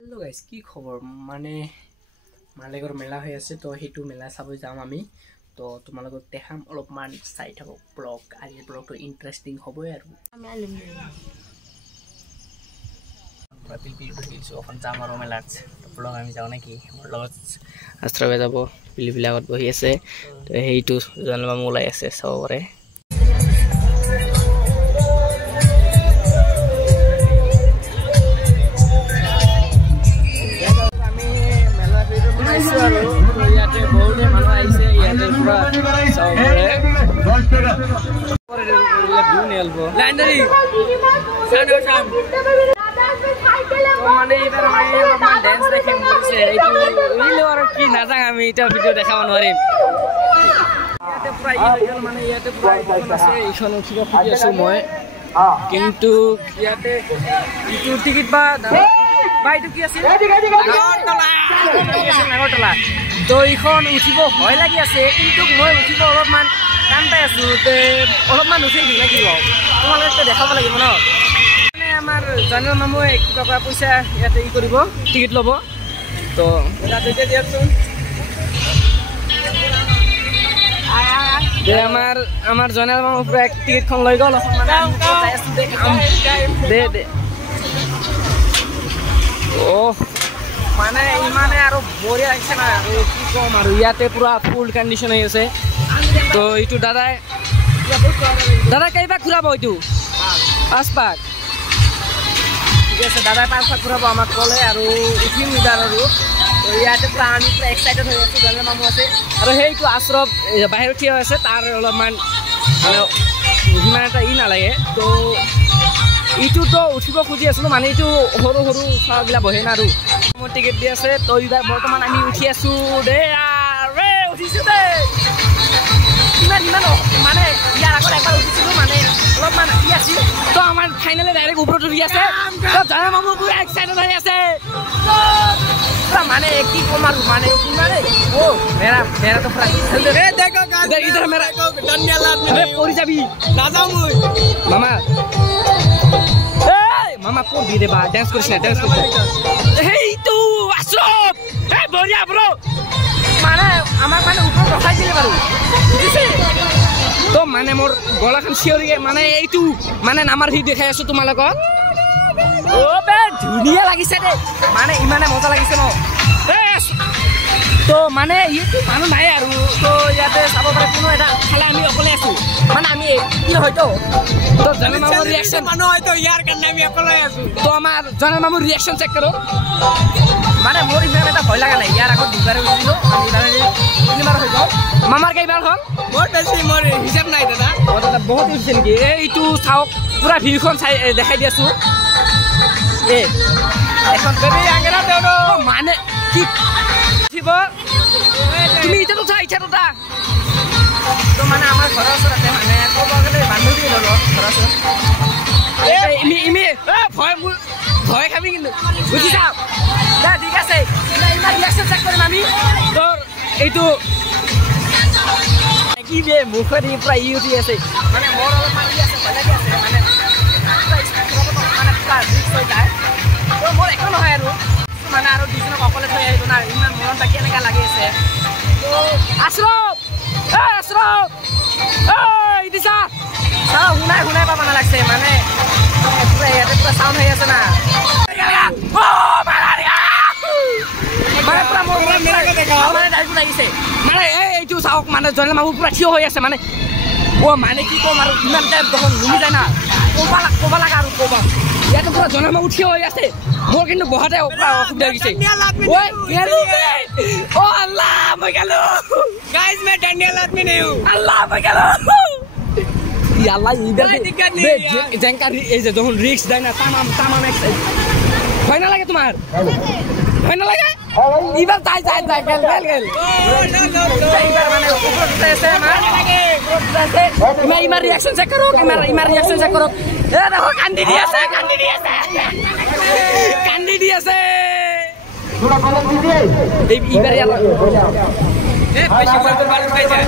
hello guys की खबर माने मालेगर मेला হৈ আছে তো হেতু মেলা চাব যাম আমি তো তোমালোকক দেখাম অলপমান চাই থাকক ব্লগ আজি ব্লগটো ইন্টারেস্টিং হবে আৰু আমি আলিম পিলপিল দিছো এখন যাম আৰু মেলাত তো ব্লগ আমি যাও নাকি মোৰ লগত আশ্ৰয় যাব পিলপিল আগত বহি আছে তো হেতু জনমাম ওলাই আছে সবৰে মানে এবাৰ আমি অলপমান ডান্স দেখিম বুজিছে এইটো ৰিল আৰু কি নাজাং আমি এটা ভিডিও দেখাব নোৱাৰিম ইয়াতে পুৰা ইলিগাল মানে ইয়াতে পুৰা এখন আছে এইখন উঠিব খুজি আছো মই কিন্তু ইয়াতে ইটো টিকেট বা বাইটো কি আছে নাগৰতলা তো এইখন উঠিব ভয় লাগি আছে কিন্তু মই উঠিব অলপমান টান পাই আছো অলপমান উঠি দিম নেকি তোমালোকে দেখাব লাগিব ন আমার জানার মামুয়ে কিবা পয়সা ইয়াতে ই কৰিব টিকেট লব তো এটা দিয়াচোন আমাৰ জানাৰ মামু পুৰো এক টিকেটখন লৈ গল দে ও মানে ইমানে আৰু বঢ়িয়া লাগিছে না আৰু কি কম আৰু ইয়াতে পুৰা ফুল কন্ডিশন হৈ আছে তো এইটো দাদা কেইবাক ঘূৰাব এইটো 5 পাক ঠিক আছে দাদা 5 পাক ঘূৰাব আমাক ক'লে আৰু উঠিম ইবাৰ আৰু ইয়াতে পুৰা আমি পুৰা এক্সাইটেড হৈ আছো জানা মামু আছে আৰু সেইটো আশ্ৰব বাহিৰত থিয় আছে তাৰ অলপমান মানে ইমান এটা ই নালাগে তো ইটো তো উঠিব খুজি আছিলো মানে এইটো সৰু সৰু চাগিলা বহে না আৰু মোৰ টিকেট দি আছে তো ইবাৰ বৰ্তমান আমি উঠি আছো দে আৰে উঠিছো দে ইমান মানে ইয়াৰ আগত এবাৰ উঠিছিলো মানে অলপমান ই আছিল তো আমাৰ ফাইনেলি ডাইৰেক্ট ওপৰত উঠি আছে তো জানা মামু পুৰা এক্সাইটেড হৈ আছে মানে কি কম আৰু মানে ইমানে ও মেৰা তো পুৰা এ দেখো গাছ ইধৰ মেৰা ডন্ডিয়া লাত মে পৰি যাবি না যাও মই মামা কোন দি দে বা ডান্স কৰিছ না ডান্স কৰিছ হেই তু আশ্ৰব হে বঢ়িয়া ব্ৰো মানে আমাক মানে ওপৰত ৰখাই দিলে বাৰু বুজিছে তো মানে মোৰ গলাখন চিঞৰি মানে এইটো মানে নামাৰ হি দেখাই আছো তোমালোকক ও বে ধুনীয়া লাগিছে দে মানে ইমানে মজা লাগিছে ন তো মানে ইটো মানুহ নাই আৰু তো ইয়াতে চাব পাৰে কোনো এটা খালে আমি অকলে আছো মানে আমি কি হয়তো তো জানা মামুৰ ৰিঅ্যাকশন মানুহ হয়তো ইয়াৰ কাৰণে আমি অকলে আছো তো আমাৰ জানা মামুৰ ৰিঅ্যাকশন চেক কৰো মানে মোৰ ইমান এটা ভয় লাগা নাই ইয়াৰ আগত দুবাৰ উঠিলো আমি তিনিবাৰ হৈ গ'ল মামাৰ কেইবাৰ হ'ল মোৰ বেছি মোৰ হিচাপ নাই দাদা বহুত উঠিছে নেকি এইটো চাওক পুৰা ভিউখন চাই দেখাই দি আছো এখন বেবি আঙেৰা দেউনো মানে কি তুমি এটা তো চাই তো মানে আমাৰ ঘৰ ওচৰতে মানে ক'ব গ'লে বান্ধৱী ল'লো ঘৰ ওচৰত ভয় খাবি কিন্তু বুজি চাও দে ঠিক আছে ইমান ৰিঅ্যাকশন চেক কৰিম আমি তোৰ এইটো কি বে মুখেদি পুৰা ই উঠি আছে মানে মোৰ অলপমান ই আছে ভয় লাগি আছে মানে পুৰা ৰিক্স হৈ যায় তো মোৰ একো নহয় আৰু মানে আৰু দুজনক অকলে থৈ আহিলো না ইমান মনত বাকি এনেকা লাগি আছে তো আশ্ৰব ইদিছা চাও শুনাই পাবা নালাগছে মানে পুৰা ইয়াতে পুৰা চাউণ্ড হৈ আছে না মানে পুৰা মানে ডাইৰেক্ট লাগিছে মানে এইটো চাওক মানে জনে মামু পুৰা থিয় হৈ আছে মানে ও মানে কি কম আৰু ইমান টাইম তখন ঘুমি যায় না ক'ব লাগা আৰু ক'বা ইয়াতে পুৰা জনে মামু থিয় হৈ আছে মোৰ কিন্তু বহাতে অসুবিধা হৈছে ও আল্লাহ মই গেলো গাইস मैं डंडियाल आदमी नहीं हूं अल्लाह मैं गलो ये अल्लाह इधर जंका এই যে যখন রিস্ক দেয় না তামাম এক্সাইট ভয় না লাগে তোমার ভয় না লাগে ইবার যাই গেল ইবার মানে উপরে আছে আমার ইমার রিঅ্যাকশন চেক করো ইমার রিঅ্যাকশন চেক করো এ দেখো কান্দি দি আছে थोड़ा कलम दीजिए इबार याला ए बेसी मारकर बालू खाइ যায়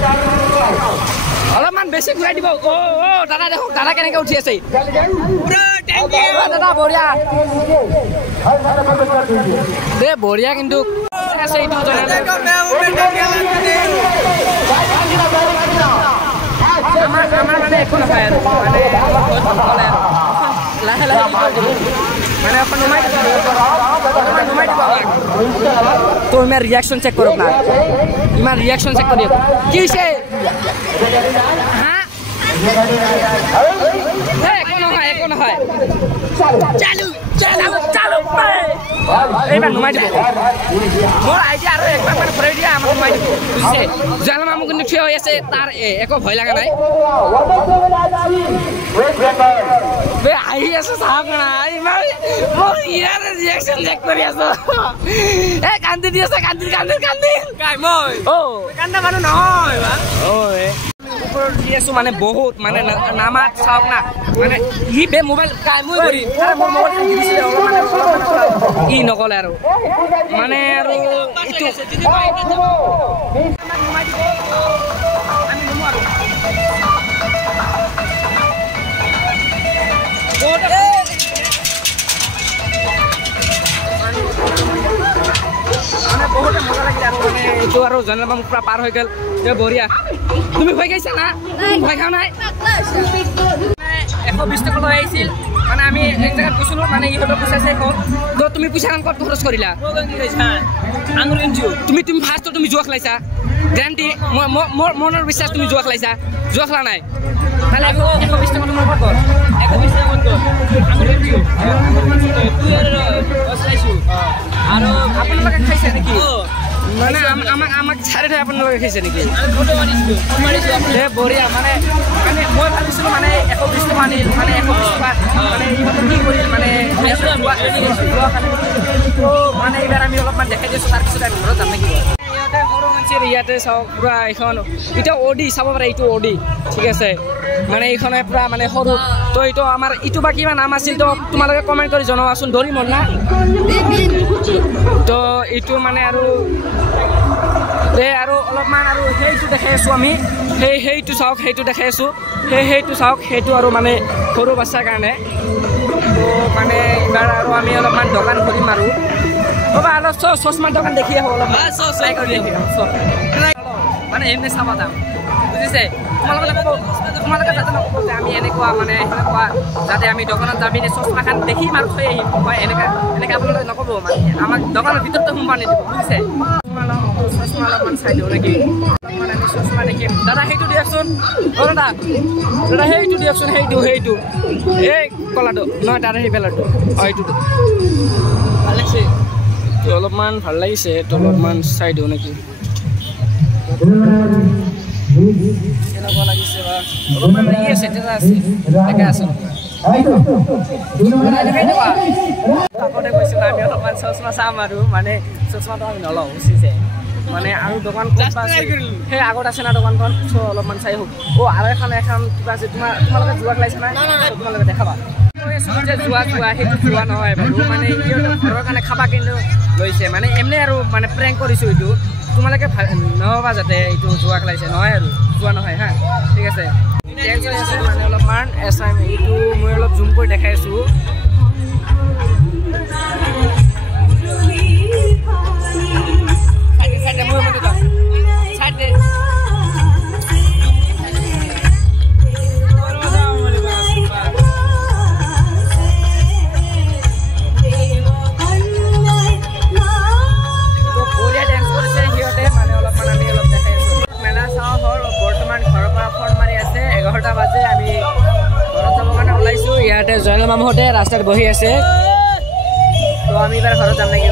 অলপমান বেছি ঘুৰাই দিব ও দাদা দেখো দাদা কেনেকৈ উঠি আছে পুৰা ট্যাঙ্কি দাদা বঢ়িয়া দে বঢ়িয়া কিন্তু আছে এইটো আমাৰ মানে একো নাপায় আৰু মানে লাহে লাহে মানে अपन नुमाई तो मैं रिएक्शन चेक करो ना इमान रिएक्शन चेक करियो किसे हां एको न है चालू एबार नुमाई দিব मोर आइडिया আৰু একবাৰ মানে ফ্ৰাই দিয়া আমাৰ নুমাই দিব বুঝছে জাল মামু কিন্তু থিয় হৈ আছে তাৰ একো ভয় লাগা নাই বে আহি আছে সাহেব না ইমান মোর ইয়াৰ ৰিएक्शन চেক কৰি আছো এ কান্দি দি আছে কান্দি কাই মই ও কান্দা মানুহ নহয় বা ওই উপৰ দি আছো মানে বহুত মানে নামাত চাওক না মানে ই বে মোবাইল কাই মই কৰি আৰে মোৰ মোবাইল দিছিলে মানে ই নকলে আৰু মানে আৰু ইটো যদি বাইকে যাব আমি নমু আৰু মানে বহুত মজা লাগিল আৰু মানে এইটো আৰু জনলবাম পুৰা পাৰ হৈ গ'ল তে বঢ়িয়া তুমি ভয় খাইছা না ভয় খাও নাই 120 টাকা লৈ আহিছিল মানে আমি এক জায়গা গৈছিলো মানে ইহঁতৰ পইচা শেষ হ'ল তো তুমি পইচা কাম ক'ত খৰচ কৰিলা আঙুৰ ইনজিও তুমি ফাৰ্ষ্ট তুমি জুৱা খেলাইছা গ্যাৰান্টি মনৰ বিশ্বাস তুমি জুৱা খেলাইছা জুৱা খেলা নাই তাহলে 120 টাকা তোমাৰ ক'ত গ'ল 120 টাকা ক'ত গ'ল আঙুৰ ইনজিও তুই আৰু অছলাইছো আৰু আপোনালোকে খাইছে নেকি মানে আমাক ছাড়ে থৈ আপোনালোকে খাইছে নেকি ফটো মাৰিছো এ বঢ়িয়া মানে মই ভাবিছিলো মানে 120 টকা আনিল মানে 120 টকা মানে ইহঁতে কি কৰিল মানে মানে এইবাৰ আমি অলপমান দেখাই দিছো তাৰপিছত আমি ঘৰত যাম নেকি ইয়াতে সৰু মানুষেৰ ইয়াতে চাওক পুৰা এখন এটা ওডি চাব পাৰে এইটো ওডি ঠিক আছে মানে এইখনে পুৰা মানে সৰু তো এইটো আমাৰ ইটো বা কিমান নাম আছিল তো তোমালোকে কমেন্ট কৰি জনাবাচোন ধৰি মন না তো এইটো মানে আৰু আৰু অলপমান আৰু সেইটো দেখাই আছো আমি সেইটো চাওক সেইটো দেখাই আছো সেইটো চাওক সেইটো আৰু মানে সৰু বাচ্চাৰ কাৰণে তো মানে এইবাৰ আৰু আমি অলপমান দোকান ঘূৰিম আৰু বাবা আৰু চশমাৰ দোকান দেখি আহো অলপমান ট্ৰাই কৰি দেখি মানে এনে চাবা দাম বুজিছে তোমালোকে যাতে নক'ব যে আমি এনেকুৱা মানে সেনেকুৱা যাতে আমি দোকানত যাবি চশমাখন দেখি আৰু থৈ আহিম হয় এনেকৈ আপোনালোকে নক'ব মানে আমাক দোকানৰ ভিতৰতে সোমোৱা নিদিব বুজিছে চশমা অলপমান চাই দিওঁ নেকি অলপমান আমি চশমা দেখিম দাদা সেইটো দিয়কচোন দাদা সেইটো দিয়কচোন সেইটো এই কলাটো নহয় দাদা সেই পেলাটো অঁ এইটোতো ভাল লাগিছে অলপমান ভাল লাগিছে তো অলপমান চাই দিওঁ নেকি কেনেকুৱা লাগিছে বা অলপমান লাগি আছে এটা আছে একে আছে আগতে কৈছিলোঁ আমি অলপমান চশমা চাম আৰু মানে চশমাটো আমি নলওঁ বুজিছে মানে আৰু দোকান সেই আগত আছে না দোকানখন চ' অলপমান চাই হওক আৰু এখন কিবা আছে তোমালোকে যোৱা লাগিছে না তোমালোকে দেখাবা যে যোৱা সেইটো যোৱা নহয় বাৰু মানে ঘৰৰ কাৰণে খাবা কিন্তু লৈছে মানে এমনি আৰু মানে প্ৰেংক কৰিছোঁ এইটো তোমালোকে নহ'বা যাতে এইটো যোৱা খেলাইছে নহয় আৰু যোৱা নহয় হা ঠিক আছে মানে অলপমান এইটো মই অলপ জুম কৰি দেখাই আছোঁ জয়নাল মামুহঁতে ৰাস্তাত বহি আছে তো আমি এবাৰ ঘৰত যাম নেকি